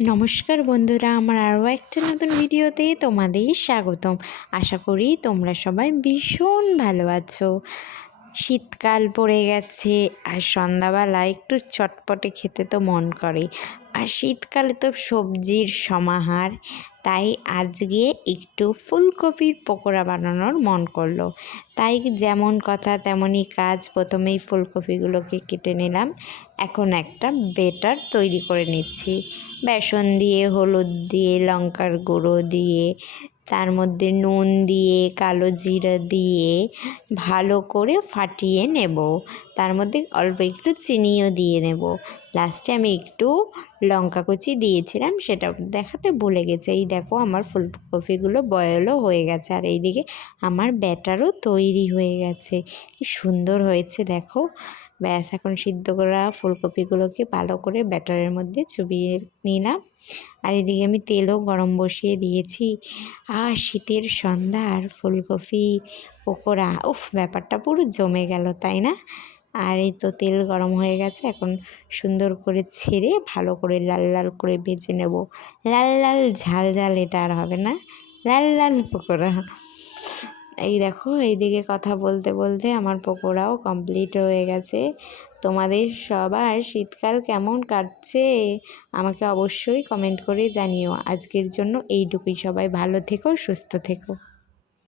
নমস্কার বন্ধুরা, আমার আরও একটা নতুন ভিডিওতে তোমাদের স্বাগতম। আশা করি তোমরা সবাই ভীষণ ভালো আছো। শীতকাল পড়ে গেছে আর সন্ধ্যাবেলা একটু চটপটে খেতে তো মন করে, আর শীতকালে তো সবজির সমাহার। তাই আজকে একটু ফুলকপির পকোড়া বানানোর মন করলো। তাই যেমন কথা তেমনই কাজ। প্রথমেই ফুলকপিগুলোকে কেটে নিলাম। এখন একটা বেটার তৈরি করে নিচ্ছি। বেসন দিয়ে, হলুদ দিয়ে, লঙ্কার গুঁড়ো দিয়ে, তার মধ্যে নুন দিয়ে, কালো জিরা দিয়ে ভালো করে ফাটিয়ে নেব। তার মধ্যে অল্প একটু চিনিও দিয়ে নেব। লাস্টে আমি একটু লঙ্কা কুচি দিয়েছিলাম, সেটা দেখাতে ভুলে গেছে। এই দেখো আমার ফুলকপিগুলো বয়েলও হয়ে গেছে, আর এইদিকে আমার ব্যাটারও তৈরি হয়ে গেছে। কি সুন্দর হয়েছে দেখো। ব্যাস, এখন সিদ্ধ করা ফুলকপিগুলোকে ভালো করে ব্যাটারের মধ্যে চুবিয়ে নিলাম। আর এদিকে আমি তেলও গরম বসিয়ে দিয়েছি। আর শীতের সন্ধ্যা আর ফুলকপি পকোড়া, উফ, ব্যাপারটা পুরো জমে গেল, তাই না? আর এই তো তেল গরম হয়ে গেছে, এখন সুন্দর করে ছেড়ে ভালো করে লাল লাল করে ভেজে নেব। লাল লাল ঝাল ঝাল, এটা আর হবে না, লাল লাল পকোড়া। এই দেখো, এইদিকে কথা বলতে বলতে আমার পকোড়াও কমপ্লিট হয়ে গেছে। তোমাদের সবার শীতকাল কেমন কাটছে আমাকে অবশ্যই কমেন্ট করে জানিও। আজকের জন্য এইটুকুই। সবাই ভালো থেকো, সুস্থ থেকো।